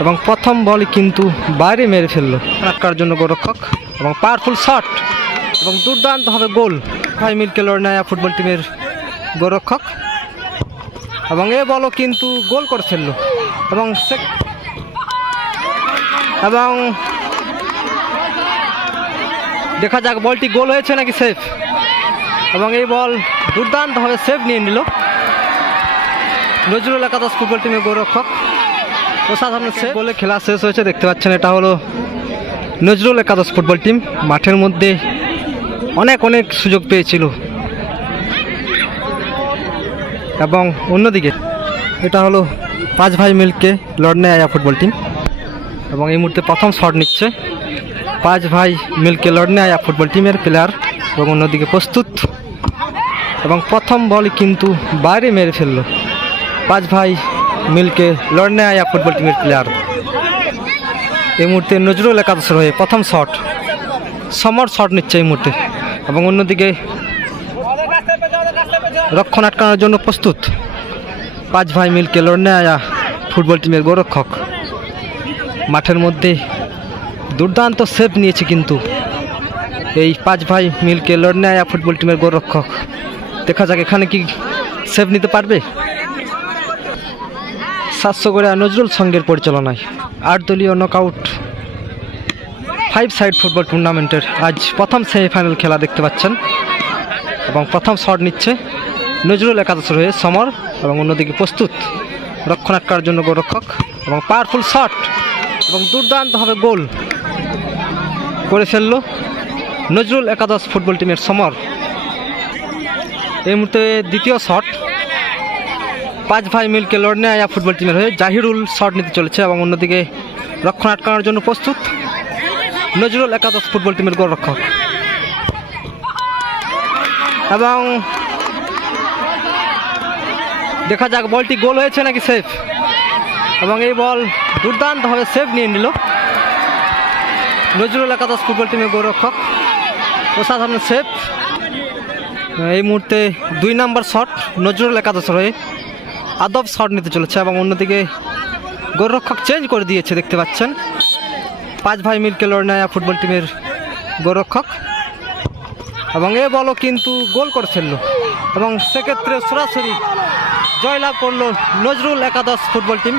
এবং প্রথম বলই কিন্তু বাইরে মেরে ফেললো রাখার জন্য গোলরক্ষক এবং পাওয়ারফুল শট এবং দুর্দান্তভাবে গোল। ভাই মিলকে লড়নায়া ফুটবল টিমের গোলরক্ষক এবং এ বলও কিন্তু গোল করে ফেললো এবং দেখা যাক বলটি গোল হয়েছে নাকি সেফ, এবং এই বল দুর্দান্তভাবে সেভ নিয়ে নিল নজরুল একাদশ ফুটবল টিমের গোলরক্ষক। অসাধারণ সেভ বলে খেলা শেষ হয়েছে। দেখতে পাচ্ছেন এটা হলো নজরুল একাদশ ফুটবল টিম। মাঠের মধ্যে অনেক সুযোগ পেয়েছিল এবং অন্যদিকে এটা হলো পাঁচ ভাই মিলকে লড়নায়া ফুটবল টিম এবং এই মুহূর্তে প্রথম শট নিচ্ছে পাঁচ ভাই মিলকে লড়নায়া ফুটবল টিমের প্লেয়ার এবং অন্যদিকে প্রস্তুত এবং প্রথম বল কিন্তু বাইরে মেরে ফেললো পাঁচ ভাই মিলকে লড়নায়া ফুটবল টিমের প্লেয়ার। এই মুহূর্তে নজরুল একাদশের হয়ে প্রথম শট সমর শট নিচ্ছে এই মুহূর্তে এবং অন্যদিকে রক্ষণ আটকানোর জন্য প্রস্তুত পাঁচ ভাই মিলকে লড়নায়া ফুটবল টিমের গোলরক্ষক। মাঠের মধ্যে দুর্দান্ত সেভ নিয়েছে কিন্তু এই পাঁচ ভাই মিলকে লড়নায়া ফুটবল টিমের গোলরক্ষক। দেখা যাক এখানে কি সেভ নিতে পারবে। 700 করে নজরুল সঙ্গের পরিচালনায় 8 দলীয় নকআউট 5 সাইড ফুটবল টুর্নামেন্টের আজ প্রথম সেমিফাইনাল খেলা দেখতে পাচ্ছেন এবং প্রথম শট নিচ্ছে নজরুল একাদশের হয়ে সমর এবং অন্যদিকে প্রস্তুত রক্ষণাত্মকের জন্য গোলরক্ষক এবং পাওয়ারফুল শট এবং দুর্দান্তভাবে গোল করে ফেললো নজরুল একাদশ ফুটবল টিমের সমর। এই মুহূর্তে দ্বিতীয় শট পাঁচ ভাই মিলকে লড়নায়া ফুটবল টিমের হয়ে জাহিরুল শট নিতে চলেছে এবং অন্যদিকে রক্ষণ আটকানোর জন্য প্রস্তুত নজরুল একাদশ ফুটবল টিমের গোলরক্ষক এবং দেখা যাক বলটি গোল হয়েছে নাকি সেফ, এবং এই বল দুর্দান্তভাবে সেভ নিয়ে নিল নজরুল একাদশ ফুটবল টিমের গোলরক্ষক। অসাধারণ সেভ। এই মুহূর্তে 2 নম্বর শট নজরুল একাদশের হয়ে আদব শট নিতে চলেছে এবং অন্যদিকে গোলরক্ষক চেঞ্জ করে দিয়েছে দেখতে পাচ্ছেন পাঁচ ভাই মিলকে লড়নায়া ফুটবল টিমের গোলরক্ষক এবং এ বলও কিন্তু গোল করে ফেললো এবং সেক্ষেত্রে সরাসরি জয়লাভ করলো নজরুল একাদশ ফুটবল টিম।